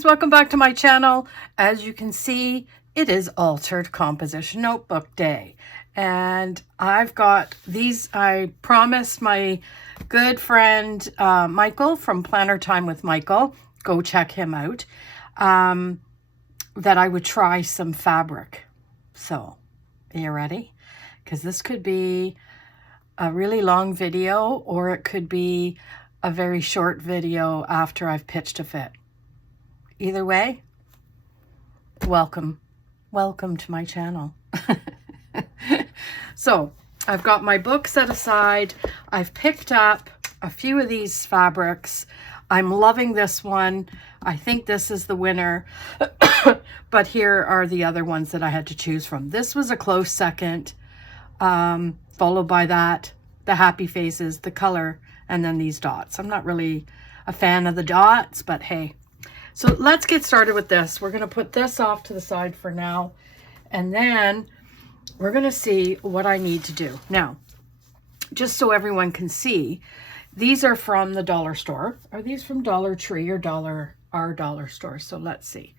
friends, welcome back to my channel. As you can see, it is Altered Composition Notebook Day. And I've got these, I promised my good friend Michael from Planner Time with Michael, go check him out, that I would try some fabric. So, are you ready? Because this could be a really long video, or it could be a very short video after I've pitched a fit. Either way, welcome to my channel. So I've got my book set aside. I've picked up a few of these fabrics. I'm loving this one. I think this is the winner, but here are the other ones that I had to choose from. This was a close second, followed by that, the happy faces, the color, and then these dots. I'm not really a fan of the dots, but hey. So let's get started with this. We're going to put this off to the side for now, and then we're going to see what I need to do. Now, just so everyone can see, these are from the dollar store. Are these from Dollar Tree or our dollar store? So let's see.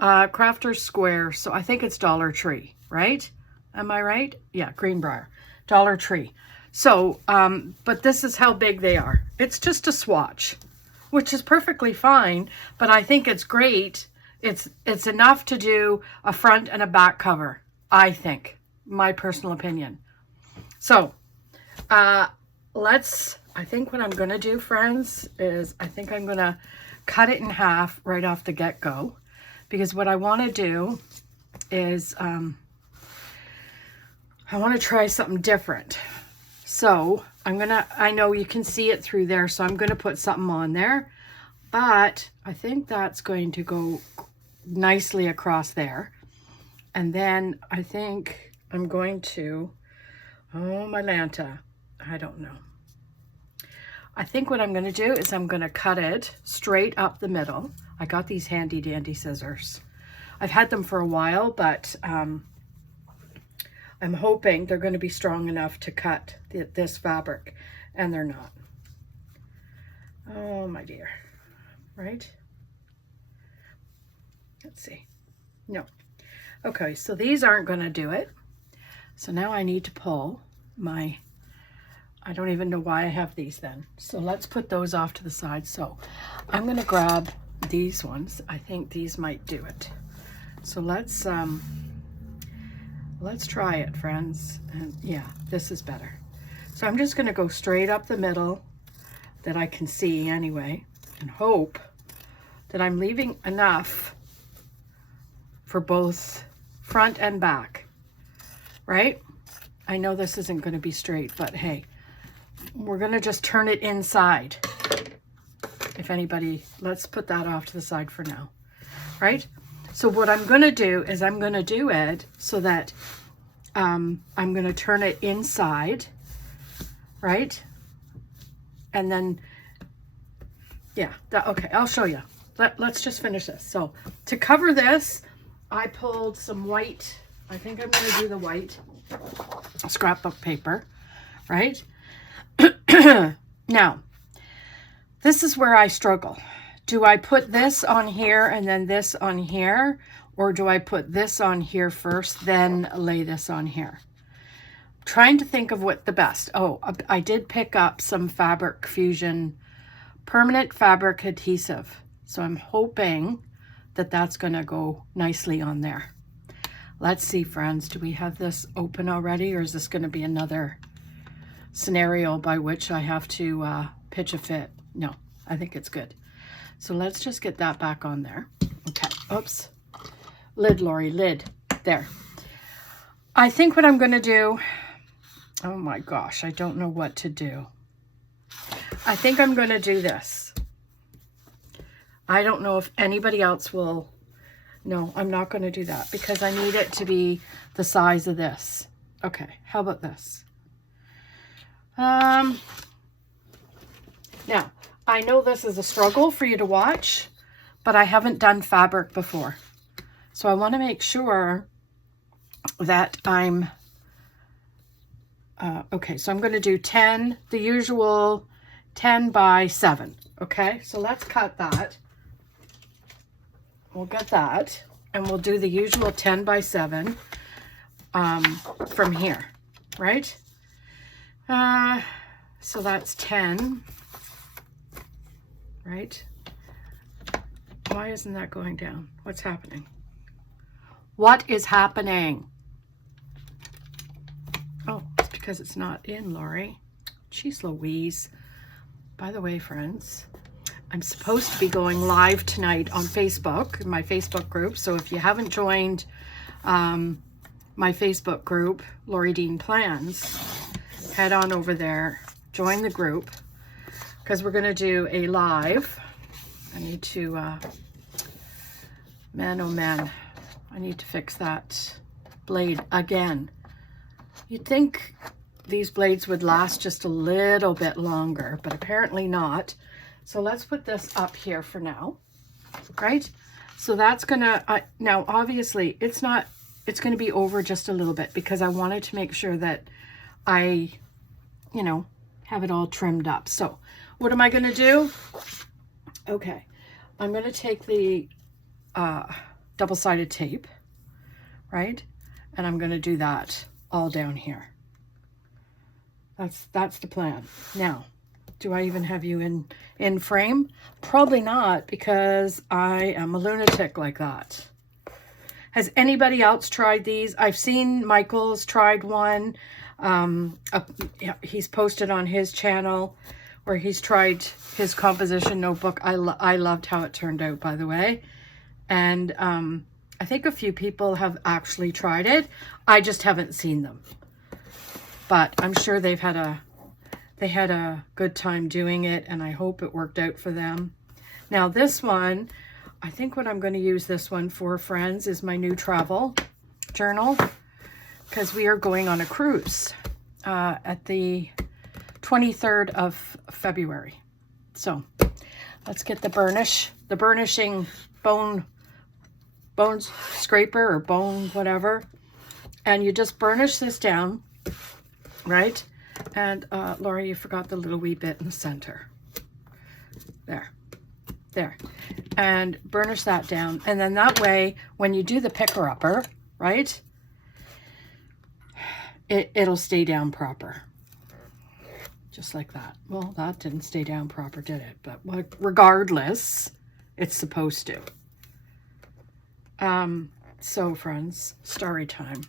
Crafter's Square. So I think it's Dollar Tree, right? Am I right? Yeah, Greenbrier. Dollar Tree. So, but this is how big they are. It's just a swatch, which is perfectly fine, but I think it's great. It's enough to do a front and a back cover, I think, my personal opinion. So, I think what I'm going to do, friends, is I think I'm going to cut it in half right off the get-go, because what I want to do is I want to try something different. So I know you can see it through there, so I'm going to put something on there, but I think that's going to go nicely across there. And then I think I'm going to, oh my Lanta, I don't know. I think what I'm going to do is I'm going to cut it straight up the middle. I got these handy dandy scissors. I've had them for a while, but I'm hoping they're going to be strong enough to cut this fabric, and they're not. Oh my dear, right? Let's see. No. Okay, so these aren't going to do it. So now I need to pull my, I don't even know why I have these then. So let's put those off to the side. So I'm going to grab these ones. I think these might do it. So let's try it, friends. And yeah, this is better. So I'm just going to go straight up the middle that I can see anyway, and hope that I'm leaving enough for both front and back, right? I know this isn't going to be straight, but hey, we're going to just turn it inside. If anybody, let's put that off to the side for now, right? So what I'm going to do is I'm going to do it so that I'm going to turn it inside, right? And then, yeah, okay, I'll show you. Let's just finish this. So to cover this, I pulled some white. I think I'm going to do the white scrapbook paper, right? Now, this is where I struggle. Do I put this on here and then this on here? Or do I put this on here first, then lay this on here? I'm trying to think of what the best. Oh, I did pick up some Fabric Fusion permanent fabric adhesive. So I'm hoping that that's going to go nicely on there. Let's see, friends. Do we have this open already, or is this going to be another scenario by which I have to pitch a fit? No, I think it's good. So let's just get that back on there. Okay. Oops. Lid, Lori, lid. There. I think what I'm going to do, oh my gosh, I don't know what to do. I think I'm going to do this. I don't know if anybody else will. No, I'm not going to do that because I need it to be the size of this. Okay, how about this? Now, I know this is a struggle for you to watch, but I haven't done fabric before. So I want to make sure that I'm, okay, so I'm going to do 10, the usual 10 by 7. Okay, so let's cut that. we'll get that. And we'll do the usual 10 by 7 from here, right? So that's 10, right? Why isn't that going down? What's happening? What is happening? Oh, it's because it's not in, Lori. Jeez Louise. By the way, friends, I'm supposed to be going live tonight on Facebook, in my Facebook group. So if you haven't joined my Facebook group, Lori Dean Plans, head on over there, join the group, because we're going to do a live. I need to, man, oh man, I need to fix that blade again. You'd think these blades would last just a little bit longer, but apparently not. So let's put this up here for now, right? So that's gonna, now obviously it's not, it's gonna be over just a little bit because I wanted to make sure that I, you know, have it all trimmed up. So what am I gonna do? Okay, I'm gonna take the double-sided tape, right? And I'm gonna do that all down here. That's the plan. Now, do I even have you in frame? Probably not, because I am a lunatic like that. Has anybody else tried these? I've seen Michael's tried one. He's posted on his channel where he's tried his composition notebook. I loved how it turned out, by the way. And I think a few people have actually tried it. I just haven't seen them. But I'm sure they had a good time doing it, and I hope it worked out for them. Now this one, I think what I'm going to use this one for, friends, is my new travel journal, because we are going on a cruise at the 23rd of February. So let's get the burnishing bone scraper or bone whatever, and you just burnish this down, right? And Laura, you forgot the little wee bit in the center. There. And burnish that down. And then that way, when you do the picker-upper, right, it'll stay down proper. Just like that. Well, that didn't stay down proper, did it? But regardless, it's supposed to. So, friends, story time.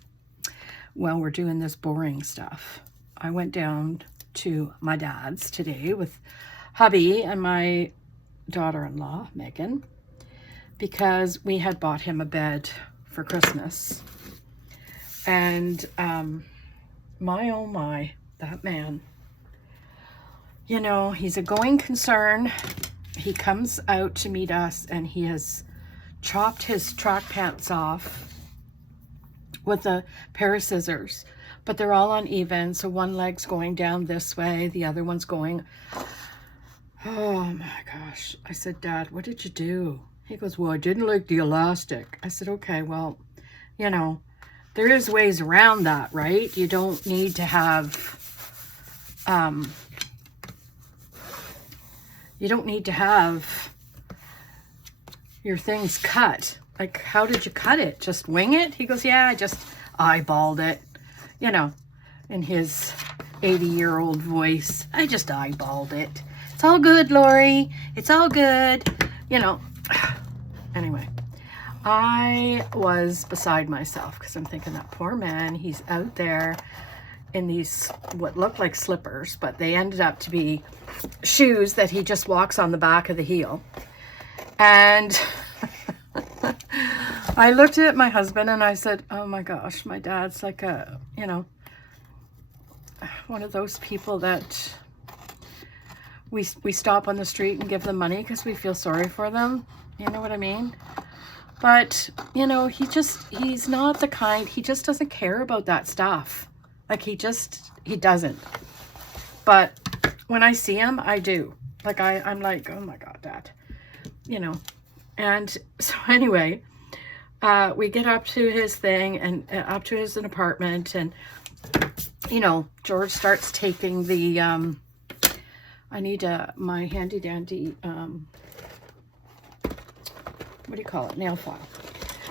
While we're doing this boring stuff, I went down to my dad's today with hubby and my daughter-in-law, Megan, because we had bought him a bed for Christmas. And my oh my, that man, you know, he's a going concern. He comes out to meet us and he has chopped his track pants off with a pair of scissors, but they're all uneven. So one leg's going down this way, the other one's going, oh my gosh. I said, Dad, what did you do? He goes, well, I didn't like the elastic. I said, okay, well, you know, there is ways around that, right? You don't need to have, your things cut. Like, how did you cut it? Just wing it? He goes, yeah, I just eyeballed it, you know, in his 80-year-old voice. I just eyeballed it. It's all good, Lori. It's all good. You know, anyway, I was beside myself because I'm thinking that poor man, he's out there in these, what looked like slippers, but they ended up to be shoes that he just walks on the back of the heel. And I looked at my husband and I said, oh my gosh, my dad's like a, you know, one of those people that we stop on the street and give them money because we feel sorry for them. You know what I mean? But, you know, he's not the kind, he just doesn't care about that stuff. Like, he doesn't. But when I see him, I do. Like, I'm like, oh my God, Dad. You know. And so anyway, we get up to his thing and up to his apartment, and, you know, George starts taking the, I need my handy dandy what do you call it? Nail file.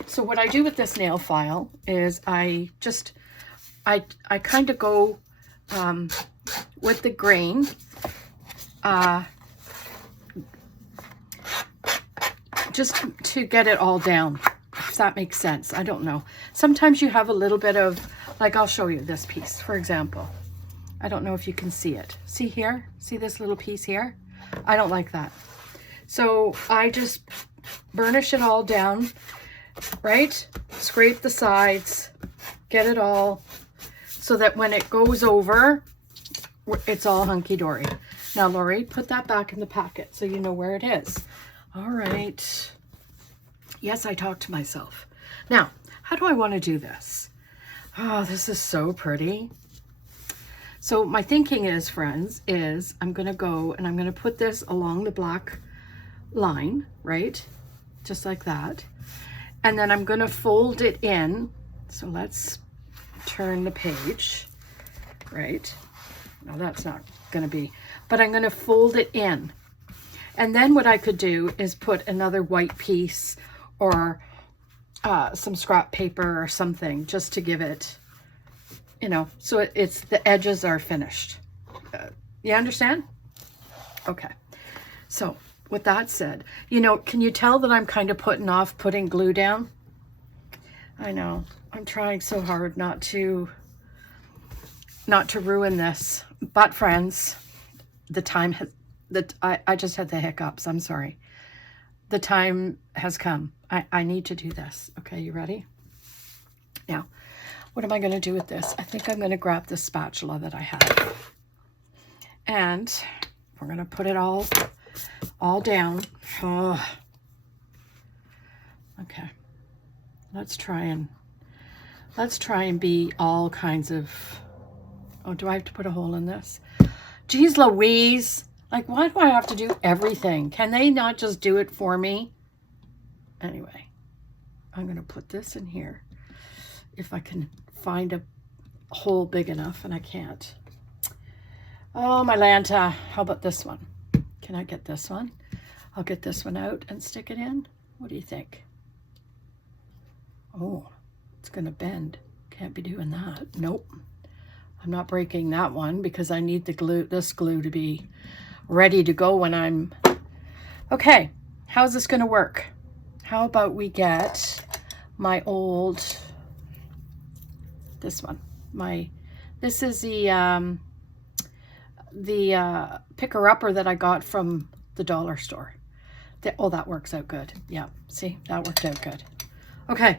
So what I do with this nail file is I kind of go with the grain, just to get it all down, if that makes sense. I don't know. Sometimes you have a little bit of, like, I'll show you this piece, for example. I don't know if you can see it. See here? See this little piece here? I don't like that. So I just burnish it all down, right? Scrape the sides, get it all, so that when it goes over, it's all hunky-dory. Now, Lori, put that back in the packet so you know where it is. All right. Yes, I talk to myself. Now, how do I want to do this? Oh, this is so pretty. So my thinking is, friends, is I'm going to go and I'm going to put this along the black line, right? Just like that. And then I'm going to fold it in. So let's turn the page, right? No, that's not going to be, but I'm going to fold it in. And then what I could do is put another white piece or some scrap paper or something just to give it, you know, so it's the edges are finished. You understand? Okay. So with that said, you know, can you tell that I'm kind of putting off putting glue down? I know. I'm trying so hard not to ruin this. But friends, the time has, I just had the hiccups. I'm sorry. The time has come. I need to do this. Okay, you ready? Now, what am I going to do with this? I think I'm going to grab the spatula that I have. And we're going to put it all down. Oh. Okay. Let's try and be all kinds of... Oh, do I have to put a hole in this? Geez Louise. Like, why do I have to do everything? Can they not just do it for me? Anyway, I'm going to put this in here. If I can find a hole big enough, and I can't. Oh, my Lanta. How about this one? Can I get this one? I'll get this one out and stick it in. What do you think? Oh, it's going to bend. Can't be doing that. Nope. I'm not breaking that one because I need the glue, this glue to be ready to go when I'm... Okay, how's this going to work? How about we get my old... This one. This is the picker-upper that I got from the dollar store. Oh, that works out good. Yeah, see, that worked out good. Okay.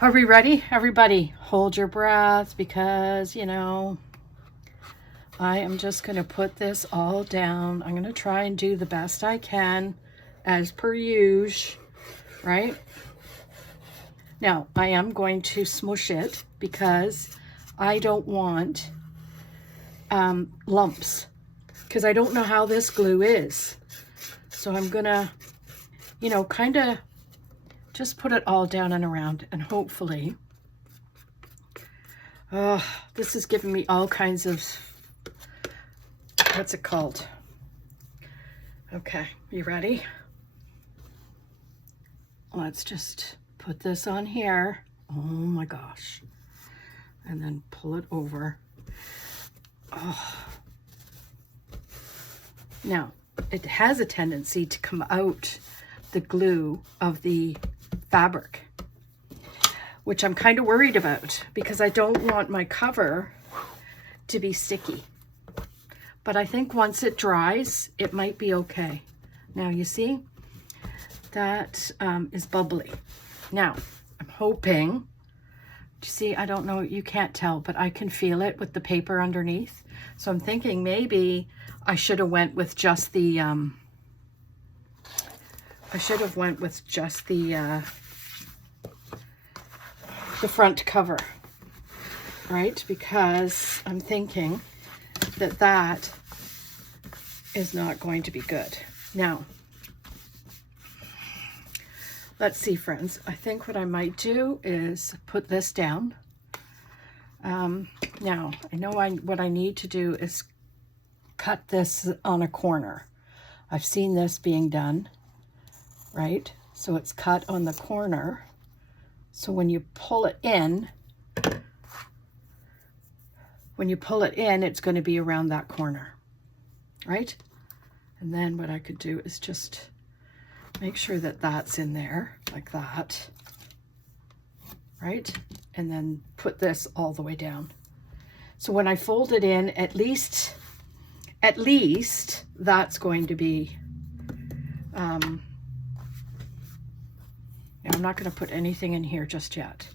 Are we ready? Everybody, hold your breath because, you know, I am just going to put this all down. I'm going to try and do the best I can as per usual, right? Now, I am going to smush it because I don't want lumps because I don't know how this glue is. So I'm going to, you know, kind of just put it all down and around, and hopefully, this is giving me all kinds of, what's it called? Okay, you ready? Let's just put this on here. Oh my gosh. And then pull it over. Oh. Now, it has a tendency to come out the glue of the fabric, which I'm kind of worried about because I don't want my cover to be sticky. But I think once it dries, it might be okay. Now you see, that is bubbly. Now, I'm hoping, you see, I don't know, you can't tell, but I can feel it with the paper underneath. So I'm thinking maybe I should have went with just the, the front cover, right? Because I'm thinking that that is not going to be good. Now, let's see, friends. I think what I might do is put this down. Now, I know what I need to do is cut this on a corner. I've seen this being done, right? So it's cut on the corner. So when you pull it in, it's going to be around that corner, right? And then what I could do is just make sure that that's in there like that, right? And then put this all the way down. So when I fold it in, at least that's going to be, now I'm not going to put anything in here just yet.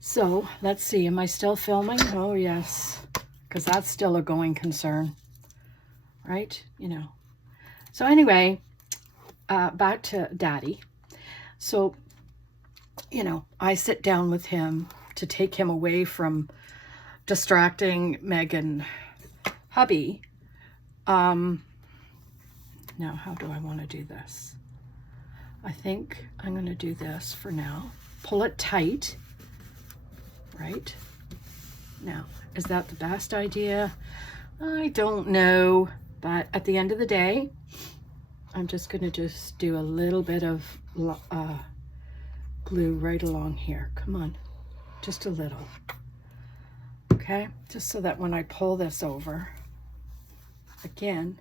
So let's see, am I still filming? Oh yes, because that's still a going concern, right? You know. So anyway, back to Daddy. So, you know, I sit down with him to take him away from distracting Meg and hubby. Now, how do I want to do this? I think I'm going to do this for now. Pull it tight, right? Now, is that the best idea? I don't know, but at the end of the day, I'm just going to just do a little bit of glue right along here. Come on, just a little. Okay, just so that when I pull this over, again,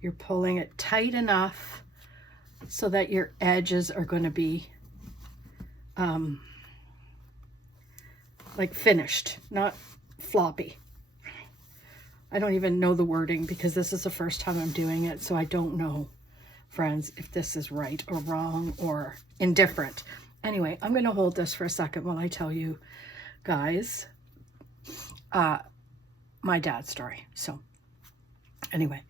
you're pulling it tight enough so that your edges are going to be like finished, not floppy. I don't even know the wording because this is the first time I'm doing it, so I don't know, friends, if this is right or wrong or indifferent. Anyway, I'm going to hold this for a second while I tell you guys my dad's story. So anyway,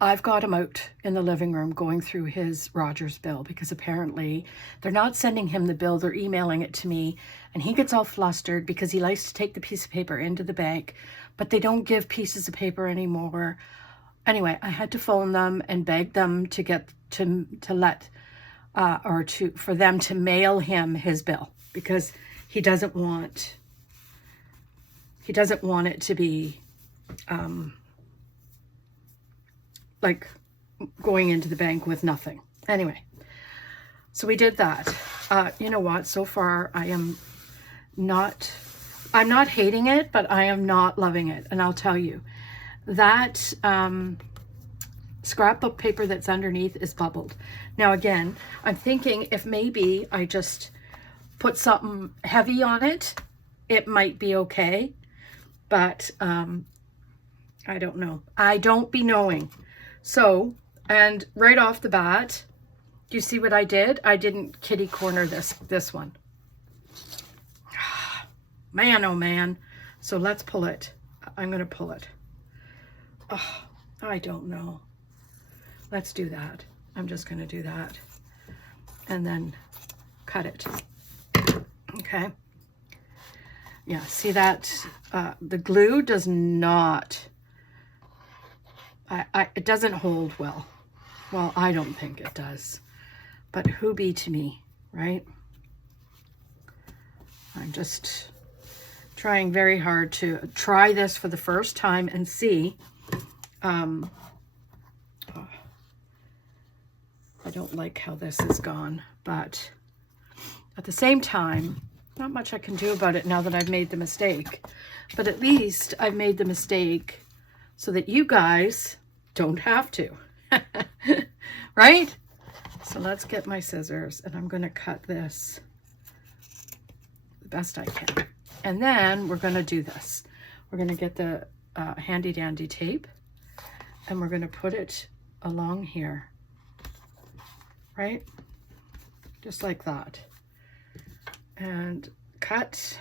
I've got him out in the living room going through his Rogers bill because apparently they're not sending him the bill, they're emailing it to me, and he gets all flustered because he likes to take the piece of paper into the bank, but they don't give pieces of paper anymore. Anyway, I had to phone them and beg them to get to let for them to mail him his bill because he doesn't want it to be like going into the bank with nothing. Anyway, so we did that. You know what? So far, I'm not hating it, but I am not loving it. And I'll tell you, that scrapbook paper that's underneath is bubbled. Now, again, I'm thinking if maybe I just put something heavy on it, it might be okay. But I don't know. I don't be knowing. So, and right off the bat, do you see what I did? I didn't kitty corner this one. Man, oh man. So let's pull it. I'm going to pull it. Oh, I don't know. Let's do that. I'm just going to do that. And then cut it. Okay. Yeah, see that? The glue does not... it doesn't hold well. Well, I don't think it does. But who be to me, right? I'm just trying very hard to try this for the first time and see. I don't like how this is gone, but at the same time, not much I can do about it now that I've made the mistake. But at least I've made the mistake so that you guys don't have to. Right? So let's get my scissors and I'm going to cut this the best I can. And then we're going to do this. We're going to get the handy dandy tape and we're going to put it along here. Right? Just like that. And cut.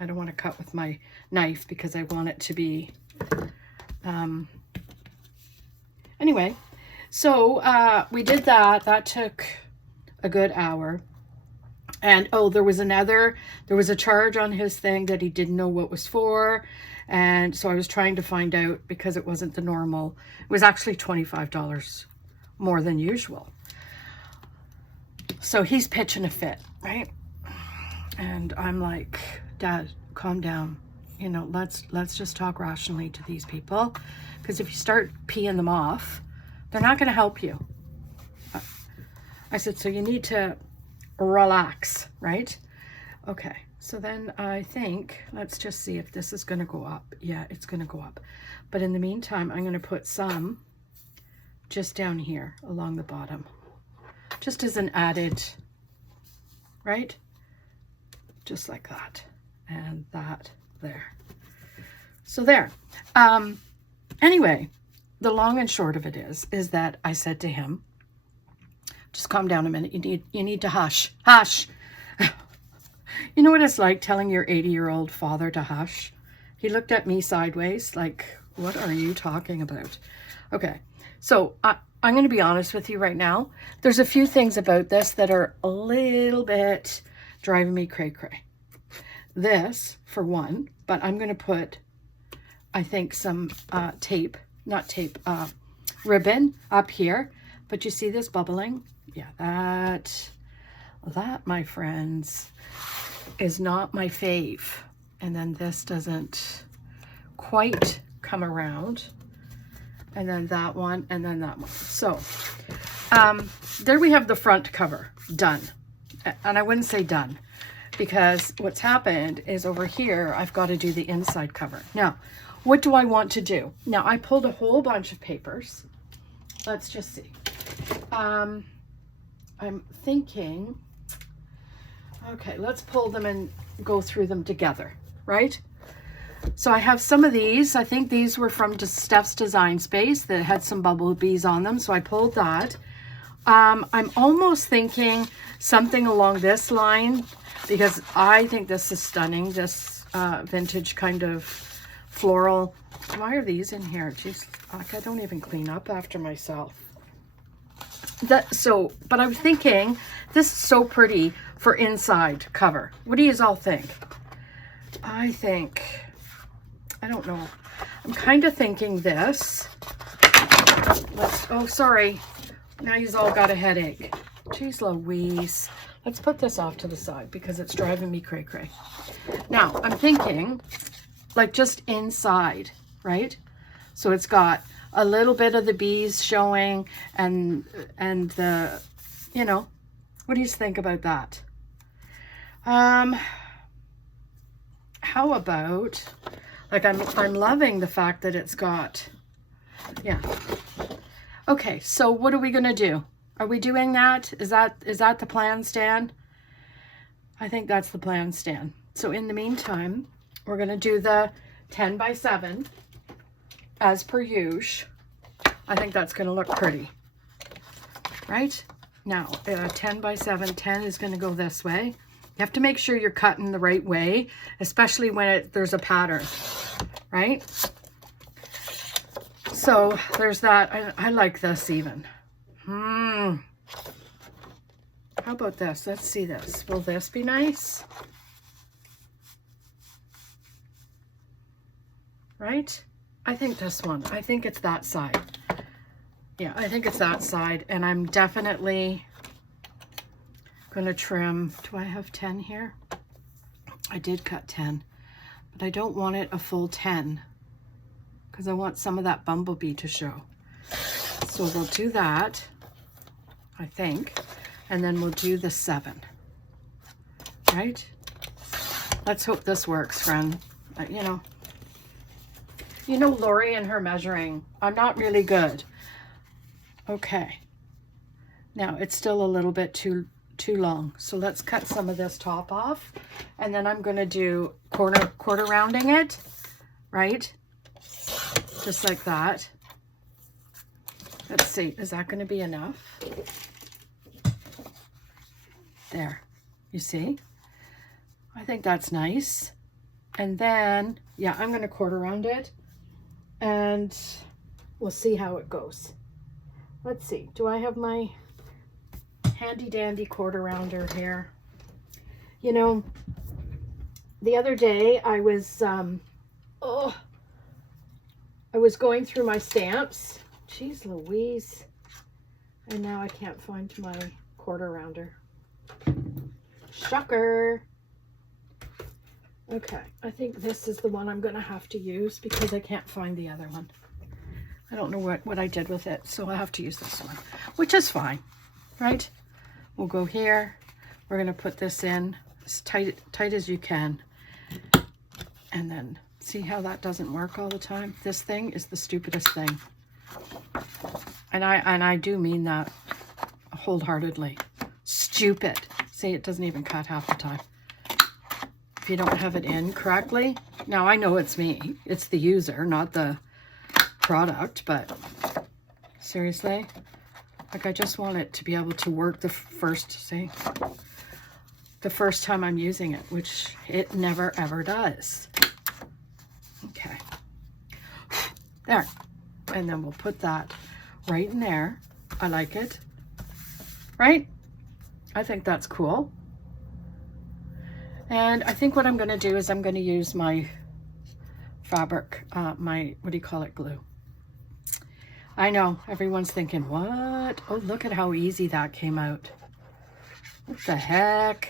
I don't want to cut with my knife because I want it to be anyway, so we did that. That took a good hour. And oh, there was a charge on his thing that he didn't know what was for. And so I was trying to find out because it wasn't the normal. It was actually $25 more than usual. So he's pitching a fit, right? And I'm like, Dad, calm down. You know, let's just talk rationally to these people. Because if you start peeing them off, they're not going to help you. I said, so you need to relax, right? Okay, so then I think, let's just see if this is going to go up. Yeah, it's going to go up. But in the meantime, I'm going to put some just down here along the bottom, just as an added, right? Just like that, and that there. So there. Anyway, the long and short of it is that I said to him, just calm down a minute. You need to hush. Hush. You know what it's like telling your 80-year-old father to hush? He looked at me sideways like, what are you talking about? Okay, so I'm going to be honest with you right now. There's a few things about this that are a little bit driving me cray-cray. This, for one, but I'm going to put, I think, some ribbon up here. But you see this bubbling? Yeah, that, my friends, is not my fave. And then this doesn't quite come around. And then that one, and then that one. So, there we have the front cover done. And I wouldn't say done, because what's happened is over here, I've got to do the inside cover. Now, what do I want to do? Now, I pulled a whole bunch of papers. Let's just see. I'm thinking, okay, let's pull them and go through them together, right? So I have some of these. I think these were from Steph's Design Space that had some bumblebees on them. So I pulled that. I'm almost thinking something along this line, because I think this is stunning. This vintage kind of floral. Why are these in here? Jeez, like I don't even clean up after myself. But I'm thinking this is so pretty for inside cover. What do you all think? I don't know. I'm kind of thinking this. Oh, sorry. Now you've all got a headache. Jeez Louise. Let's put this off to the side because it's driving me cray-cray. Now, I'm thinking like just inside, right? So it's got a little bit of the bees showing and the, you know, what do you think about that? How about, like, I'm loving the fact that it's got, yeah. Okay, so what are we gonna do? Are we doing that? Is that the plan, Stan? I think that's the plan, Stan. So in the meantime, we're gonna do the 10 by 7 as per usual. I think that's gonna look pretty, right? Now, 10 by 7, 10 is gonna go this way. You have to make sure you're cutting the right way, especially when there's a pattern, right? So there's that. I like this even. How about this? Let's see this. Will this be nice? Right? I think this one. I think it's that side. Yeah, I think it's that side. And I'm definitely going to trim. Do I have 10 here? I did cut 10. But I don't want it a full 10. Because I want some of that bumblebee to show. So we'll do that, I think. And then we'll do the 7. Right? Let's hope this works, friend. You know Lori and her measuring. I'm not really good. Okay. Now it's still a little bit too long. So let's cut some of this top off. And then I'm going to do quarter rounding it. Right? Just like that. Let's see. Is that going to be enough? There. You see? I think that's nice. And then, yeah, I'm going to quarter round it. And we'll see how it goes. Let's see. Do I have my handy dandy quarter rounder here? You know, the other day I was going through my stamps. Jeez Louise. And now I can't find my quarter rounder. Shocker. Okay, I think this is the one I'm going to have to use because I can't find the other one. I don't know what I did with it, so I'll have to use this one, which is fine, right? We'll go here. We're going to put this in as tight as you can. And then see how that doesn't work all the time? This thing is the stupidest thing. And I do mean that wholeheartedly. Stupid. See, it doesn't even cut half the time. If you don't have it in correctly. Now, I know it's me. It's the user, not the product, but seriously, like I just want it to be able to work the first time I'm using it, which it never ever does. Okay, there, and then we'll put that right in there. I like it, right? I think that's cool. And I think what I'm going to do is I'm going to use my fabric, my, what do you call it, glue. I know, everyone's thinking, what? Oh, look at how easy that came out. What the heck?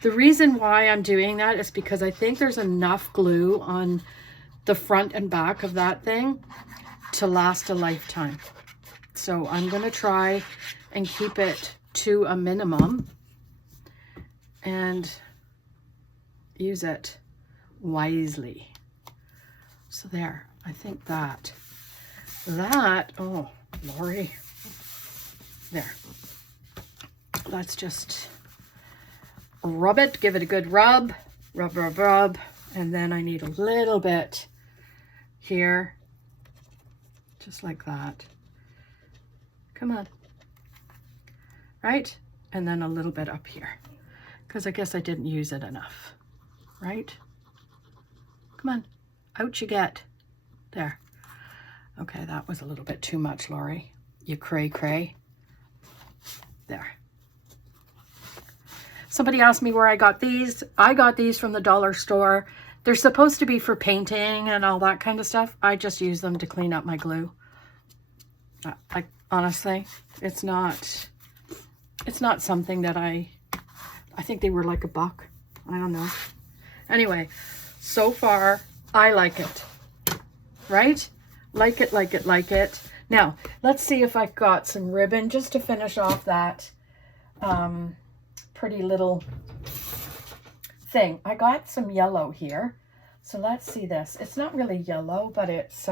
The reason why I'm doing that is because I think there's enough glue on the front and back of that thing to last a lifetime. So I'm going to try and keep it to a minimum and use it wisely. So there, I think that, oh, Lori, there. Let's just rub it, give it a good rub, rub, and then I need a little bit here, just like that. Come on, right? And then a little bit up here, because I guess I didn't use it enough, right? Come on, out you get. There. Okay, that was a little bit too much, Lori. You cray. There. Somebody asked me where I got these. I got these from the dollar store. They're supposed to be for painting and all that kind of stuff. I just use them to clean up my glue. Honestly, it's not something that I think they were like $1. I don't know. Anyway, so far, I like it. Right? Like it. Now, let's see if I've got some ribbon just to finish off that pretty little thing. I got some yellow here. So let's see this. It's not really yellow, but it's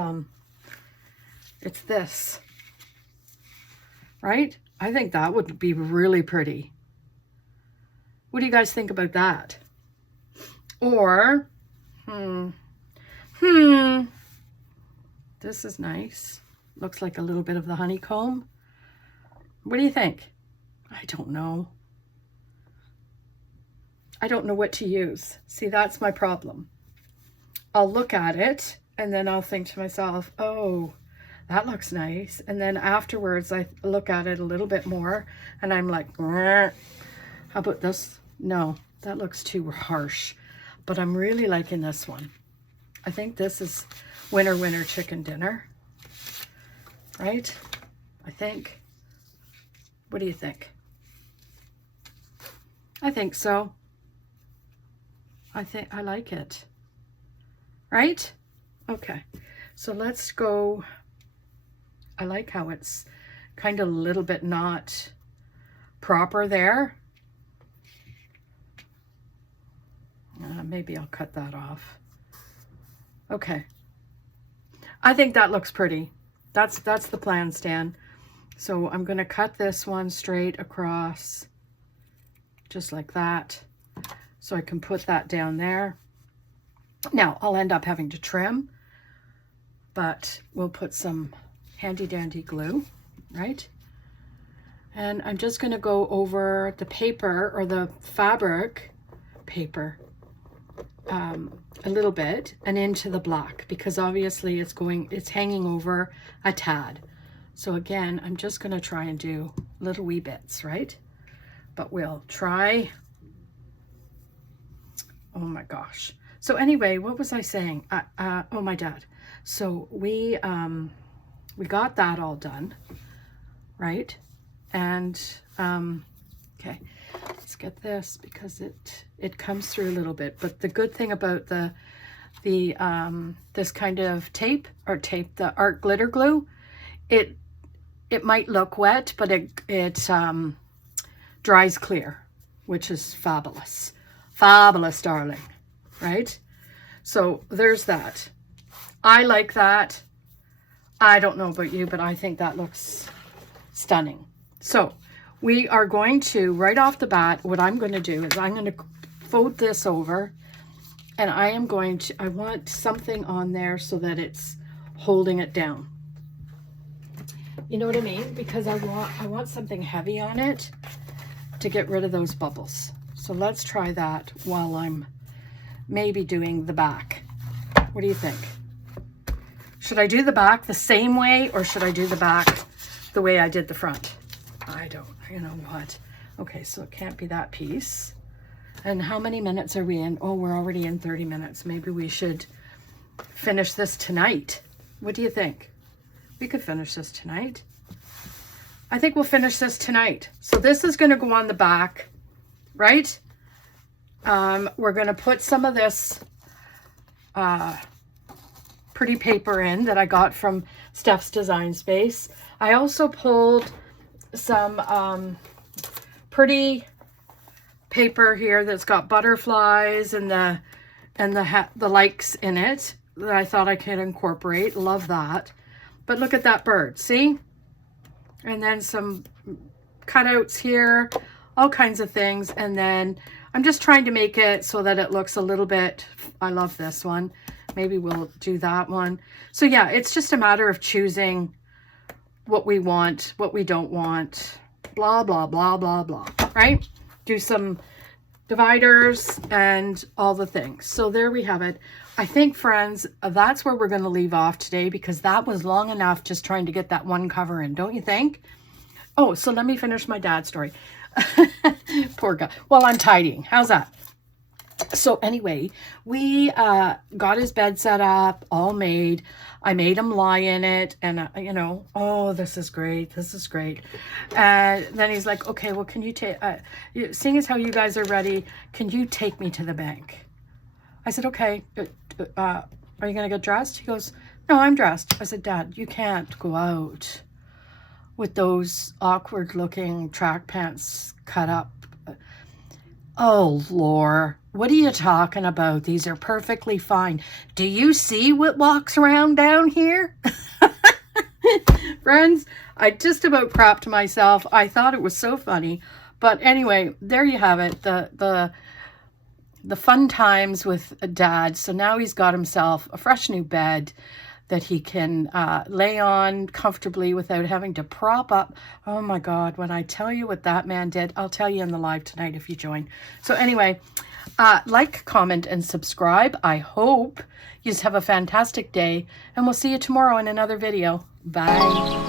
this. Right? I think that would be really pretty. What do you guys think about that? Or, this is nice. Looks like a little bit of the honeycomb. What do you think? I don't know. I don't know what to use. See, that's my problem. I'll look at it and then I'll think to myself, oh, that looks nice. And then afterwards I look at it a little bit more and I'm like, how about this? No, that looks too harsh. But I'm really liking this one. I think this is winner chicken dinner. Right? I think. What do you think? I think so. I think I like it. Right? Okay. So let's go. I like how it's kind of a little bit not proper there. Maybe I'll cut that off. Okay. I think that looks pretty. That's the plan, Stan. So I'm going to cut this one straight across, just like that. So I can put that down there. Now, I'll end up having to trim, but we'll put some handy dandy glue, right? And I'm just going to go over the paper or the fabric paper a little bit and into the black, because obviously it's hanging over a tad. So again, I'm just going to try and do little wee bits, right? But we'll try. Oh my gosh. So anyway, what was I saying? Oh, my dad. So we got that all done, right? And okay, let's get this because it comes through a little bit. But the good thing about this kind of the art glitter glue, it might look wet, but it dries clear, which is fabulous. Fabulous, darling, right? So there's that. I like that. I don't know about you, but I think that looks stunning. So we are going to, right off the bat, what I'm going to do is I'm going to fold this over, and I am going to, I want something on there so that it's holding it down. You know what I mean? Because I want something heavy on it to get rid of those bubbles. So let's try that while I'm maybe doing the back. What do you think? Should I do the back the same way, or should I do the back the way I did the front? I don't, you know what? Okay, so it can't be that piece. And how many minutes are we in? Oh, we're already in 30 minutes. Maybe we should finish this tonight. What do you think? We could finish this tonight. I think we'll finish this tonight. So this is going to go on the back, right? We're going to put some of this pretty paper in that I got from Steph's Design Space. I also pulled some pretty paper here that's got butterflies and the likes in it that I thought I could incorporate. Love that. But look at that bird, see? And then some cutouts here, all kinds of things. And then I'm just trying to make it so that it looks a little bit, I love this one. Maybe we'll do that one. So yeah, it's just a matter of choosing what we want, what we don't want, blah, blah, blah, blah, blah, right? Do some dividers and all the things. So there we have it. I think, friends, that's where we're going to leave off today, because that was long enough just trying to get that one cover in, don't you think? Oh, so let me finish my dad's story. Poor guy. Well, I'm tidying. How's that? So anyway, we got his bed set up, all made. I made him lie in it, and you know, oh, this is great. This is great. And then he's like, okay, well, can you take, seeing as how you guys are ready, can you take me to the bank? I said, okay, are you going to get dressed? He goes, no, I'm dressed. I said, Dad, you can't go out with those awkward looking track pants cut up. Oh, Lord, what are you talking about? These are perfectly fine. Do you see what walks around down here? Friends, I just about crapped myself. I thought it was so funny. But anyway, there you have it. The fun times with Dad. So now he's got himself a fresh new bed that he can lay on comfortably without having to prop up. Oh my God, when I tell you what that man did, I'll tell you in the live tonight if you join. So anyway, like, comment, and subscribe. I hope you just have a fantastic day, and we'll see you tomorrow in another video. Bye.